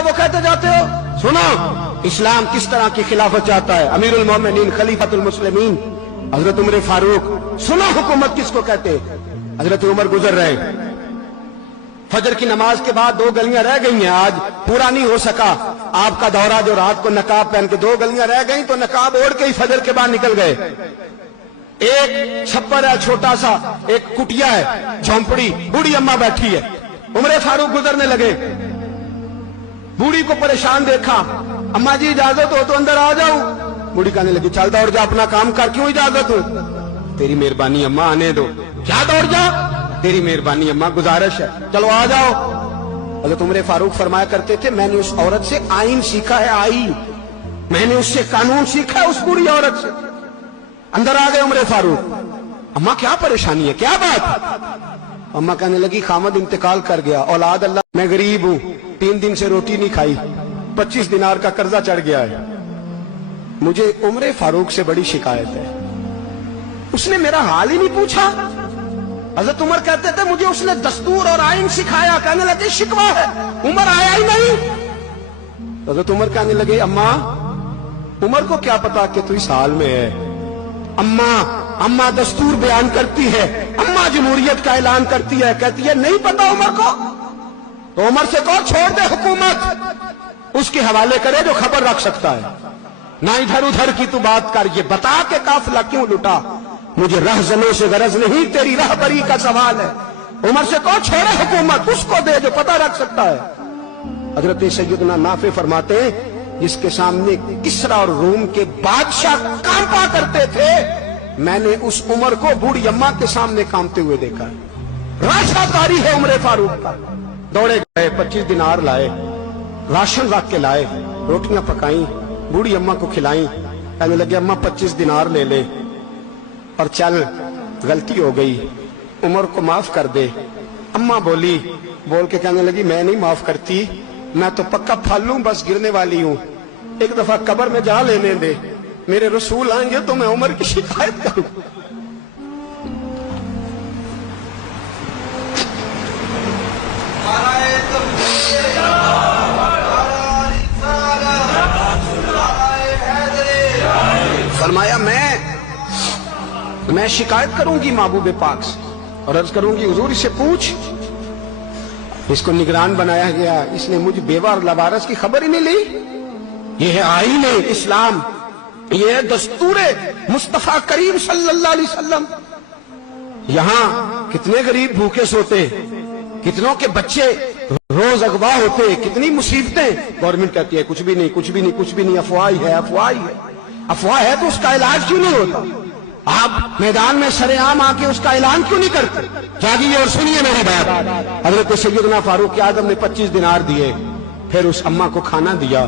है वो कहते जाते हो। सुनो इस्लाम किस तरह की खिलाफत चाहता है। अमीरुल मोमिनीन खलीफतुल मुस्लिमीन हजरत उमर फारूक। सुनो हुकूमत किसको कहते। हजरत उमर गुजर रहे, फजर की नमाज के बाद 2 गलियां रह गई हैं, आज पूरा नहीं हो सका आपका दौरा, जो रात को नकाब पहन के 2 गलियां रह गई तो नकाब ओढ़ के ही फजर के बाद निकल गए। एक छप्पर है छोटा सा, एक कुटिया है, झोंपड़ी, बूढ़ी अम्मा बैठी है। उमर फारूक गुजरने लगे, बूढ़ी को परेशान देखा, अम्मा जी इजाजत हो तो अंदर आ जाऊं। बूढ़ी कहने लगी चल दौड़ जा, अपना काम कर, क्यों इजाजत हो। तेरी मेहरबानी अम्मा आने दो। क्या दौड़ जा, तेरी मेहरबानी अम्मा गुजारिश है, चलो आ जाओ। हज़रत उमर फारूक फरमाया करते थे मैंने उस औरत से आइन सीखा है, आइन, मैंने उससे कानून सीखा है उस बूढ़ी औरत से। अंदर आ गए उमर फारूक, अम्मा क्या परेशानी है, क्या बात। अम्मा कहने लगी खामद इंतकाल कर गया, औलाद अल्लाह, मैं गरीब हूं, 3 दिन से रोटी नहीं खाई, 25 दिनार का कर्जा चढ़ गया है, मुझे उमर फारूक से बड़ी शिकायत है, उसने मेरा हाल ही नहीं पूछा। हज़रत उमर कहते थे मुझे उसने दस्तूर और आइन सिखाया। कहने लगे शिकवा है, उमर आया ही नहीं। हज़रत उमर कहने लगे अम्मा, उमर को क्या पता कि तू इस हाल में है। अम्मा दस्तूर बयान करती है, अम्मा जमहूरियत का ऐलान करती है, कहती है नहीं पता उमर को, तो उमर से कहो छोड़ दे हुकूमत, उसके हवाले करे जो खबर रख सकता है, ना इधर उधर की तू बात कर, ये बता के काफिला क्यों लुटा, मुझे रहजनों से गरज नहीं, तेरी रहबरी का सवाल है। उमर से कहो छोड़े हुकूमत, उसको दे जो पता रख सकता है। हजरत सैयदना नाफे फरमाते हैं जिसके सामने किसरा और रूम के बादशाह कांपा करते थे, मैंने उस उमर को बूढ़ी अम्मा के सामने कांपते हुए देखा है। राशाकारी है उमर फारूक का। दौड़े गए, 25 दिनार लाए, राशन रख के लाए, रोटियां पकाई, बूढ़ी अम्मा को खिलाई। कहने लगे अम्मा 25 दिनार ले ले और चल, गलती हो गई, उमर को माफ कर दे। अम्मा बोली, बोल के कहने लगी मैं नहीं माफ करती, मैं तो पक्का फालू, बस गिरने वाली हूं, एक दफा कब्र में जा लेने दे, मेरे रसूल आएंगे तो मैं उमर की शिकायत करूं। फरमाया मैं शिकायत करूंगी महबूब पाक से और अर्ज करूंगी हुजूर इससे पूछ। इसको निगरान बनाया गया, इसने मुझ बेवा और लवारस की खबर ही नहीं ली। यह है आईन इस्लाम, यह है दस्तूर मुस्तफा करीम सल्लल्लाहु अलैहि वसल्लम। यहां कितने गरीब भूखे सोते, कितनों के बच्चे रोज अगवा होते, कितनी मुसीबतें। गवर्नमेंट कहती है कुछ भी नहीं, कुछ भी नहीं, कुछ भी नहीं, अफवाह ही है, अफवाह ही है। अफवाह है तो उसका इलाज क्यों नहीं होता। आप मैदान में सरेआम आके उसका ऐलान क्यों नहीं करते। जागिए और सुनिए मेरी बात। हजरत सैयदना फारूक आजम ने 25 दिनार दिए, फिर उस अम्मा को खाना दिया।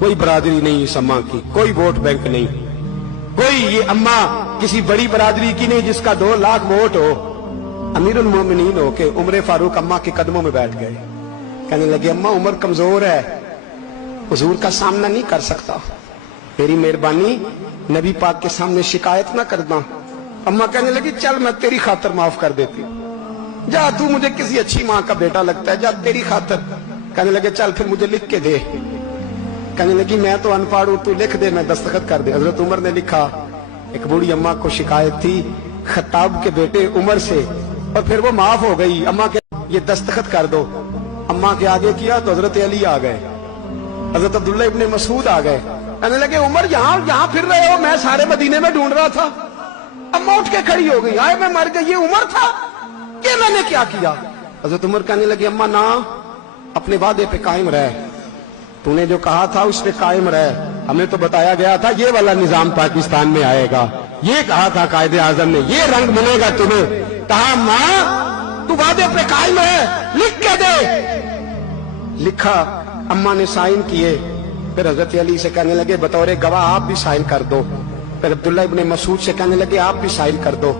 कोई बरादरी नहीं इस अम्मा की, कोई वोट बैंक नहीं, कोई ये अम्मा किसी बड़ी बरादरी की नहीं जिसका 2 लाख वोट हो। अमीरुल मोमिनीन हो के उमर फारूक अम्मा के कदमों में बैठ गए। कहने लगे अम्मा उमर कमजोर है, हुजूर का सामना नहीं कर सकता, तेरी मेहरबानी नबी पाक के सामने शिकायत ना करना। अम्मा कहने लगी चल मैं तेरी खातर माफ कर देती हूं, जा तू मुझे किसी अच्छी माँ का बेटा लगता है, जा तेरी खातर। कहने लगे चल फिर मुझे लिख के दे। कहने लगी मैं तो अनपढ़ हूं, तू लिख दे मैं दस्तखत कर दे। हजरत उमर ने लिखा। एक बूढ़ी अम्मा को शिकायत थी खत्ताब के बेटे उमर से, और फिर वो माफ हो गई। अम्मा के ये दस्तखत कर दो। अम्मा के आगे किया तो हजरत अली आ गए, हजरत अब्दुल्ला इब्ने मसूद आ गए। कहने लगे उमर यहाँ फिर रहे हो, मैं सारे मदीने में ढूंढ रहा था। अम्मा उठ के खड़ी हो गई, आए मैं मर गई, ये उमर था, ये मैंने क्या किया। हजरत उमर कहने लगे अम्मा ना, अपने वादे पे कायम रह, तूने जो कहा था उस पे कायम रह। हमें तो बताया गया था ये वाला निजाम पाकिस्तान में आएगा, ये कहा था कायदे आजम ने, ये रंग मिलेगा तुम्हें। कहा मां तू वादे पे कायम है, लिख के दे। लिखा, अम्मा ने साइन किए। फिर हजरत अली से कहने लगे बतौर गवाह आप भी साइन कर दो। फिर अब्दुल्ला इब्ने मसूद से कहने लगे आप भी साइन कर दो।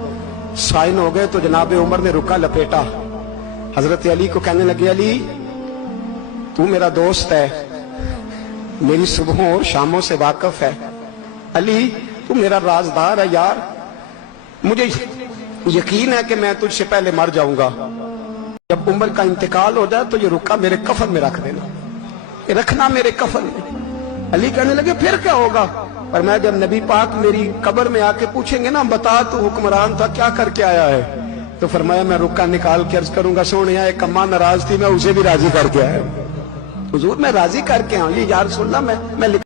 साइन हो गए तो जनाब उमर ने रुका लपेटा। हजरत अली को कहने लगे अली तू मेरा दोस्त है, मेरी सुबहों और शामों से वाकिफ है, अली तू मेरा राजदार है यार, मुझे यकीन है कि मैं तुझसे पहले मर जाऊंगा, जब उमर का इंतकाल हो जाए तो ये रुका मेरे कफन में रख देना। کہ رکھنا میرے کفن میں۔ علی کہنے لگے پھر کیا ہوگا؟ پر میں جب نبی پاک میری قبر میں آ کے پوچھیں گے نا بتا تو حکمران تھا کیا کر کے آیا ہے، تو فرمایا میں رکا نکال کے عرض کروں گا سونے ایک اماں ناراض تھی میں اسے بھی راضی کر کے آیا ہوں، حضور میں راضی کر کے آؤں۔ یا رسول اللہ میں